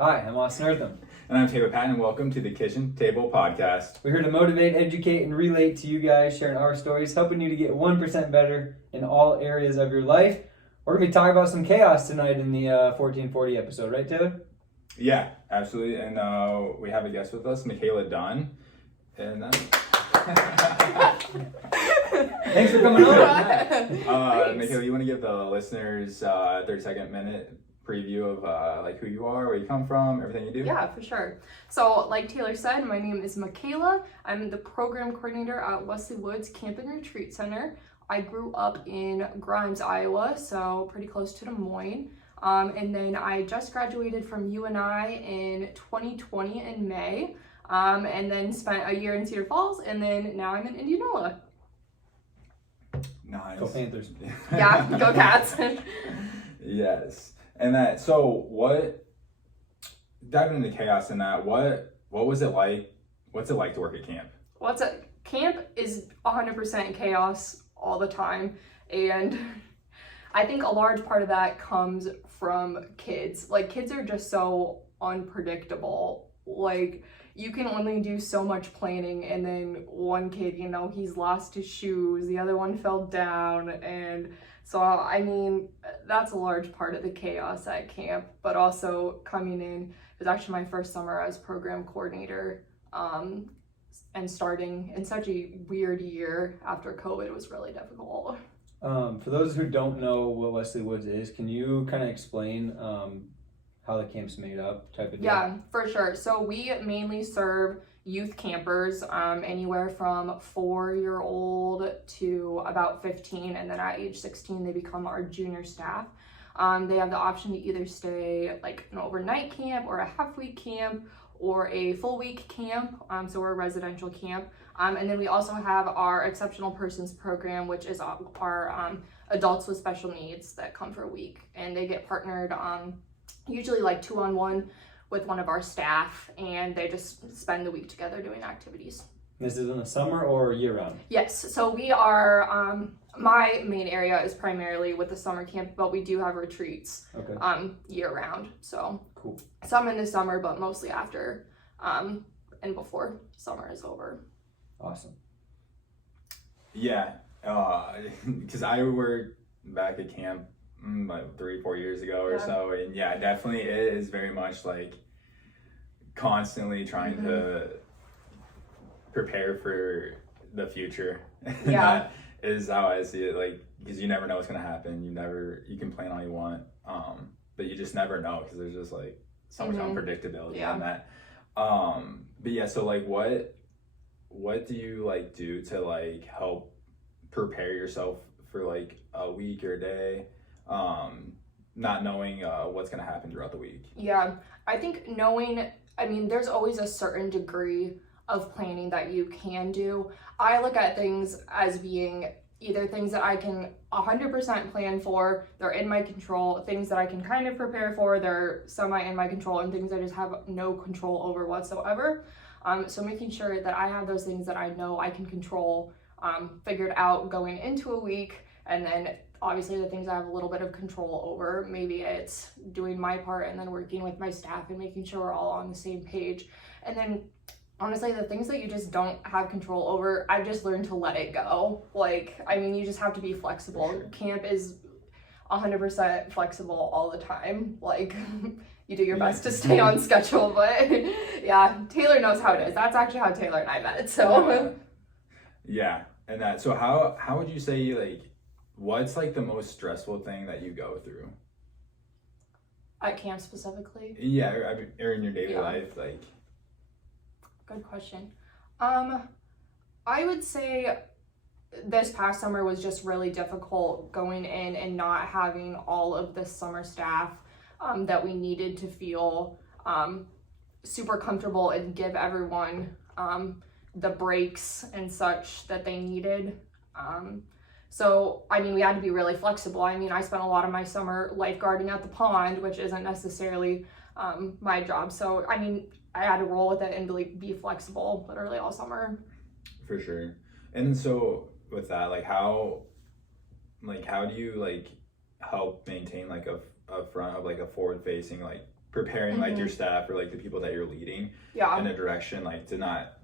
Hi, I'm Austin Eartham. And I'm Taylor Patton, and welcome to the Kitchen Table Podcast. We're here to motivate, educate, and relate to you guys, sharing our stories, helping you to get 1% better in all areas of your life. We're going to be talking about some chaos tonight in the 1440 episode, right, Taylor? Yeah, absolutely. And we have a guest with us, Mikaela Dunn. And thanks for coming on. Mikaela, you want to give the listeners a 30-second minute preview of who you are, where you come from, everything you do? Yeah, for sure. So like Taylor said, my name is Mikaela. I'm the program coordinator at Wesley Woods Camp and Retreat Center. I grew up in Grimes, Iowa, so pretty close to Des Moines. And then I just graduated from UNI in 2020 in May, and then spent a year in Cedar Falls, and then now I'm in Indianola. Nice. Go Panthers. Yeah, go Cats. Yes. And diving into chaos in that, what was it like? What's it like to work at camp? Camp is 100% chaos all the time, and I think a large part of that comes from kids. Like, kids are just so unpredictable. Like, you can only do so much planning, and then one kid, he's lost his shoes, the other one fell down, and so, I mean, that's a large part of the chaos at camp. But also coming in, it was actually my first summer as program coordinator, and starting in such a weird year after COVID was really difficult. For those who don't know what Wesley Woods is, can you kind of explain how the camp's made up type of deal? Yeah, for sure. So we mainly serve youth campers, anywhere from 4-year-old to about 15, and then at age 16 they become our junior staff. They have the option to either stay like an overnight camp or a half-week camp or a full-week camp, so we're a residential camp. And then we also have our exceptional persons program, which is our adults with special needs that come for a week, and they get partnered usually like 2-on-1 with one of our staff, and they just spend the week together doing activities. This is in the summer or year-round? Yes, so we are, my main area is primarily with the summer camp, but we do have retreats year-round. So cool. Some in the summer, but mostly after and before summer is over. Awesome. Yeah, because I worked back at camp like 3-4 years ago or so, and yeah, definitely it is very much like constantly trying to prepare for the future. Yeah. That is how I see it, like, because you never know what's gonna happen. You can plan all you want, but you just never know because there's just like so much unpredictability on that. But yeah, so like what do you like do to like help prepare yourself for like a week or a day, not knowing what's going to happen throughout the week? Yeah, I think there's always a certain degree of planning that you can do. I look at things as being either things that I can 100% plan for, they're in my control, things that I can kind of prepare for, they're semi in my control, and things I just have no control over whatsoever. So making sure that I have those things that I know I can control figured out going into a week, and then obviously the things I have a little bit of control over, maybe it's doing my part and then working with my staff and making sure we're all on the same page. And then honestly, the things that you just don't have control over, I've just learned to let it go. You just have to be flexible. Sure. Camp is 100% flexible all the time. You do your best to stay on schedule, but yeah, Taylor knows how it is. That's actually how Taylor and I met, so. Yeah, and that, so how would you say, like, what's like the most stressful thing that you go through? At camp specifically? Yeah, or in your daily life, like. Good question. I would say this past summer was just really difficult going in and not having all of the summer staff that we needed to feel super comfortable and give everyone the breaks and such that they needed. We had to be really flexible. I spent a lot of my summer lifeguarding at the pond, which isn't necessarily my job. So, I had to roll with it and really be flexible literally all summer. For sure. And so with that, how do you help maintain a front of a forward facing preparing like your staff or like the people that you're leading in a direction like to not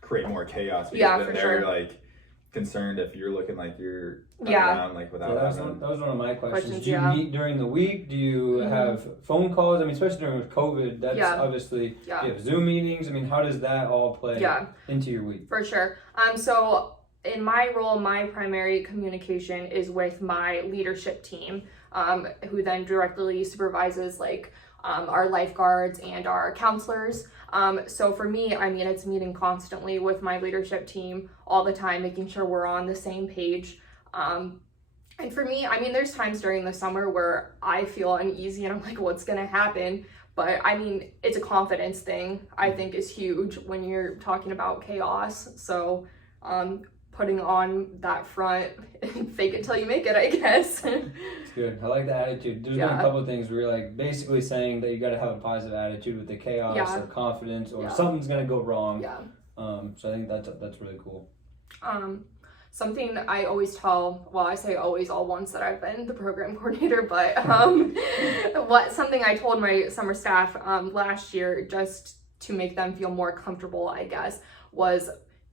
create more chaos, because then they're like concerned if you're looking like you're around like without that was one of my questions. Do you meet during the week? Do you have phone calls? I mean, especially during COVID, that's obviously you have Zoom meetings. I mean, how does that all play into your week? For sure. So in my role, my primary communication is with my leadership team, who then directly supervises like our lifeguards and our counselors. So for me, I mean, it's meeting constantly with my leadership team all the time, making sure we're on the same page. And for me, I mean, there's times during the summer where I feel uneasy and I'm like, what's gonna happen? But I mean, it's a confidence thing, I think is huge when you're talking about chaos. So putting on that front, fake it till you make it, I guess. It's good. I like the attitude. There's been a couple of things where you're like basically saying that you got to have a positive attitude with the chaos or confidence or something's going to go wrong. So I think that's really cool. Something I always tell, well, I say always all once that I've been the program coordinator, but something I told my summer staff last year, just to make them feel more comfortable, I guess, was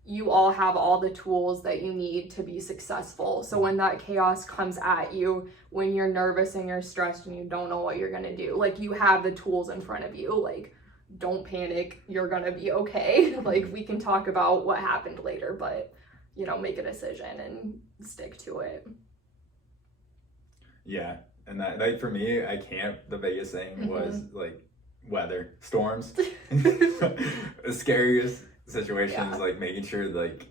you all have all the tools that you need to be successful. So when that chaos comes at you, when you're nervous and you're stressed and you don't know what you're gonna do, like you have the tools in front of you. Like, don't panic, you're gonna be okay. Like, we can talk about what happened later, but you know, make a decision and stick to it. Yeah, and that, like, for me, at camp, the biggest thing was like weather, storms. The scariest situations, like making sure like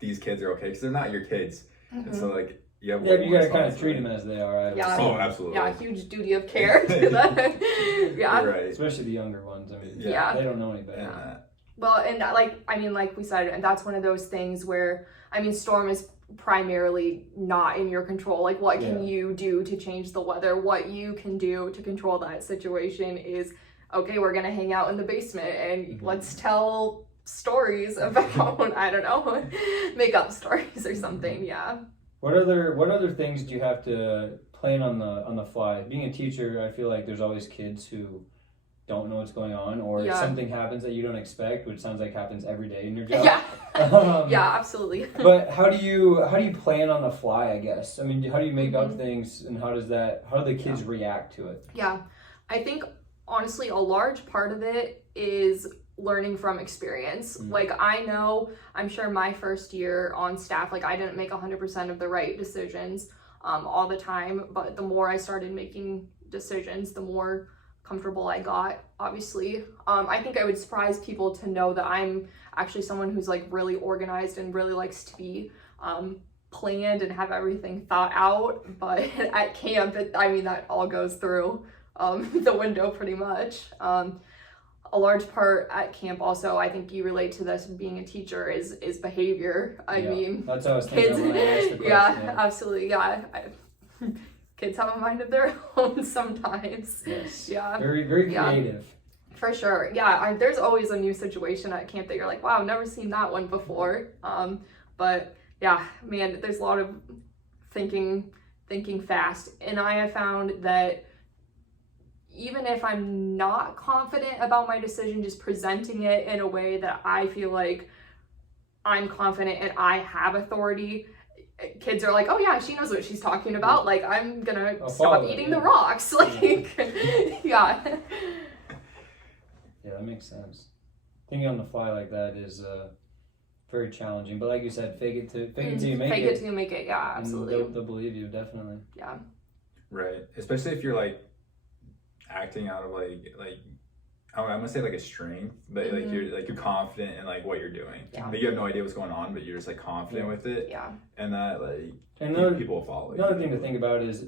these kids are okay, because they're not your kids. And so like you gotta kind of treat them as they are. Oh, absolutely. Yeah, huge duty of care. Right. Especially the younger ones. I mean, they don't know any better. Well, and that, like we said, and that's one of those things where, I mean, storm is primarily not in your control. Like, what can you do to change the weather? What you can do to control that situation is, okay, we're gonna hang out in the basement and let's tell stories about, I don't know, make up stories or something. What other things do you have to plan on the fly? Being a teacher, I feel like there's always kids who don't know what's going on, or something happens that you don't expect, which sounds like happens every day in your job. Absolutely. But how do you plan on the fly, I guess? I mean, how do you make up things, and how do the kids react to it? I think honestly a large part of it is learning from experience. Like, I'm sure my first year on staff, like, I didn't make 100% of the right decisions all the time, but the more I started making decisions, the more comfortable I got, obviously. I think I would surprise people to know that I'm actually someone who's like really organized and really likes to be planned and have everything thought out, but at camp, that all goes through the window pretty much. A large part at camp also, I think you relate to this being a teacher, is behavior. I mean, that's what I was thinking when I asked the question. Absolutely, kids have a mind of their own sometimes. Yes. Very, very creative. For sure. There's always a new situation at camp that you're like, wow, I've never seen that one before. But yeah, man, there's a lot of thinking fast. And I have found that even if I'm not confident about my decision, just presenting it in a way that I feel like I'm confident and I have authority, kids are like, oh yeah, she knows what she's talking about. Like, I'm gonna stop eating the rocks. Like, Yeah, that makes sense. Thinking on the fly like that is very challenging. But like you said, fake it till you make it. Fake it till you make it. Yeah, absolutely. They'll believe you, definitely. Yeah. Right. Especially if you're like acting out of like I'm gonna say like a strength, but like you're confident in like what you're doing. Like, you have no idea what's going on, but you're just like confident with it. And that people will follow you. Another thing to think about is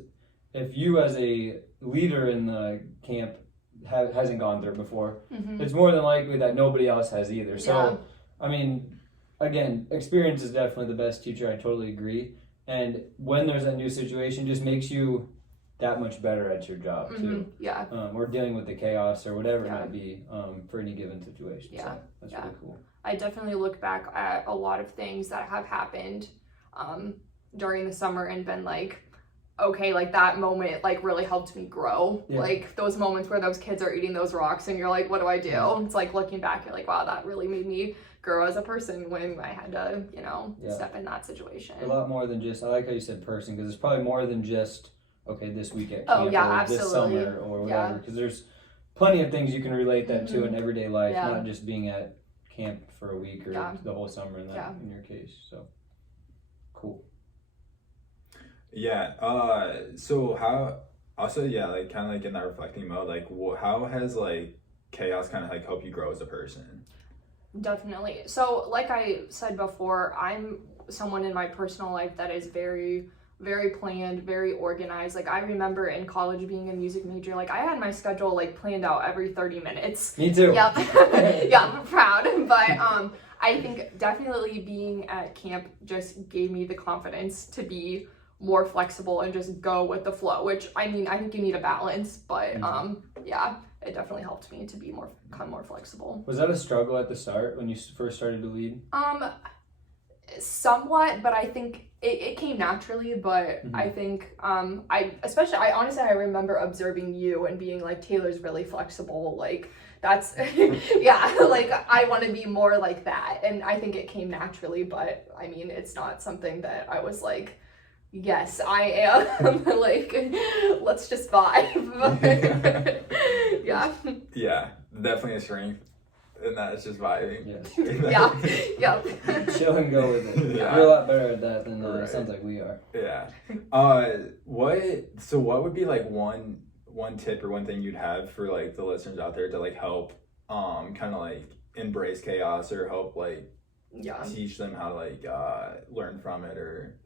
if you as a leader in the camp hasn't gone through it before, it's more than likely that nobody else has either. So I mean, again, experience is definitely the best teacher. I totally agree. And when there's a new situation, just makes you that much better at your job too. Or dealing with the chaos or whatever it might be for any given situation. So that's really cool. I definitely look back at a lot of things that have happened during the summer and been like, okay, like that moment like really helped me grow. Yeah. Like those moments where those kids are eating those rocks and you're like, what do I do? Mm-hmm. It's like looking back, you're like, wow, that really made me grow as a person when I had to, Yeah. step in that situation. A lot more than just, I like how you said person, because it's probably more than just, okay, this week at Oh, camp yeah, or this absolutely. summer or whatever, because there's plenty of things you can relate that to in everyday life, Yeah. not just being at camp for a week or the whole summer in your case. So cool. Yeah. So how also like kind of like in that reflecting mode, like how has like chaos kind of like helped you grow as a person? Definitely. So like I said before, I'm someone in my personal life that is very, very planned, very organized. Like I remember in college being a music major, like I had my schedule like planned out every 30 minutes. Me too. Yep. Yeah, I'm proud. But I think definitely being at camp just gave me the confidence to be more flexible and just go with the flow, which I mean, I think you need a balance, but yeah, it definitely helped me to become more flexible. Was that a struggle at the start when you first started to lead? Somewhat, but I think it came naturally, but I think I honestly I remember observing you and being like, Taylor's really flexible, like that's yeah, like I want to be more like that, and I think it came naturally, but I mean it's not something that I was like, yes I am like let's just vibe. Yeah, definitely a strength. And that's just vibing. Yes. Yeah. Chill and go with it. Yeah. You're a lot better at that than Right. it sounds like we are. Yeah. What would be like one tip or one thing you'd have for like the listeners out there to like help kind of like embrace chaos or help like teach them how to like learn from it or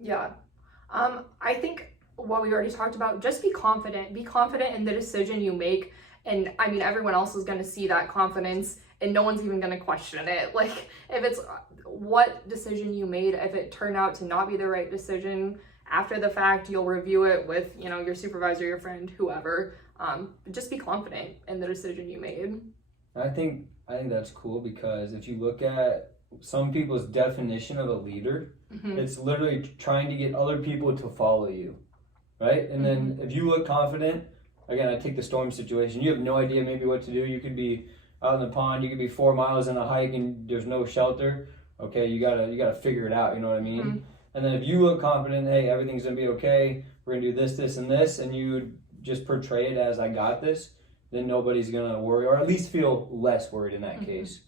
I think what we already talked about, just be confident in the decision you make, and I mean everyone else is going to see that confidence and no one's even going to question it. Like if it's what decision you made, if it turned out to not be the right decision after the fact, you'll review it with your supervisor, your friend, whoever. Just be confident in the decision you made. I think that's cool, because if you look at some people's definition of a leader, it's literally trying to get other people to follow you, right? And then if you look confident, again, I take the storm situation, you have no idea maybe what to do. You could be out in the pond, you could be 4 miles in a hike and there's no shelter. Okay, you gotta figure it out, you know what I mean? And then if you look confident, hey, everything's gonna be okay, we're gonna do this, this, and this, and you just portray it as I got this, then nobody's gonna worry, or at least feel less worried in that case.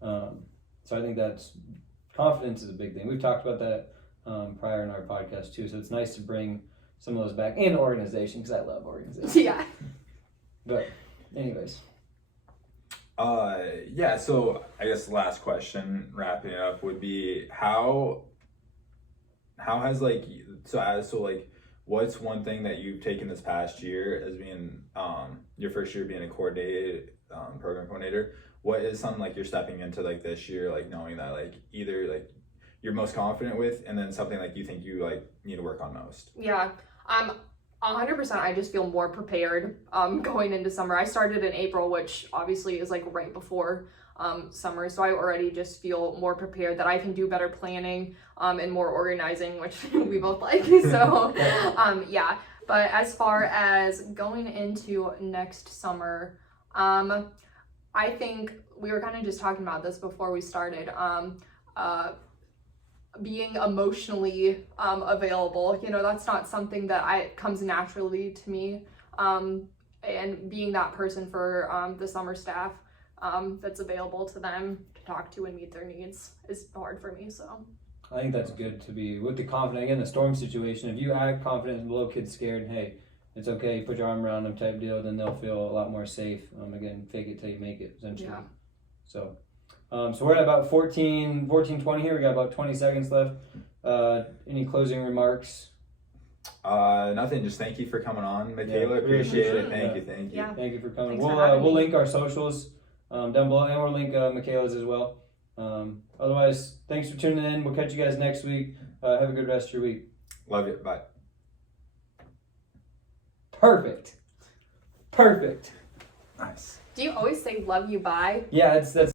So I think confidence is a big thing. We've talked about that prior in our podcast too, so it's nice to bring some of those back, and organization, because I love organization. Yeah. But anyways. So I guess the last question, wrapping it up, would be how has like what's one thing that you've taken this past year as being your first year being a coordinated program coordinator? What is something like you're stepping into like this year, like knowing that like either like you're most confident with, and then something like you think you like need to work on most? Yeah. 100%. I just feel more prepared going into summer. I started in April, which obviously is like right before summer, so I already just feel more prepared that I can do better planning and more organizing, which we both like. So yeah. But as far as going into next summer, I think we were kind of just talking about this before we started. Being emotionally available, that's not something that comes naturally to me, and being that person for the summer staff that's available to them to talk to and meet their needs is hard for me. So I think that's good to be with the confident. Again, the storm situation, if you act confident and the little kid's scared, hey, it's okay, you put your arm around them type deal, then they'll feel a lot more safe. Again, fake it till you make it, essentially. Yeah. So we're at about 14:20 here. We got about 20 seconds left. Any closing remarks? Nothing. Just thank you for coming on, Mikaela. Appreciate it. Thank you. Yeah. Thank you for coming. Thanks We'll link our socials down below, and we'll link Mikaela's as well. Otherwise, thanks for tuning in. We'll catch you guys next week. Have a good rest of your week. Love you. Bye. Perfect. Nice. Do you always say love you, bye? Yeah, that's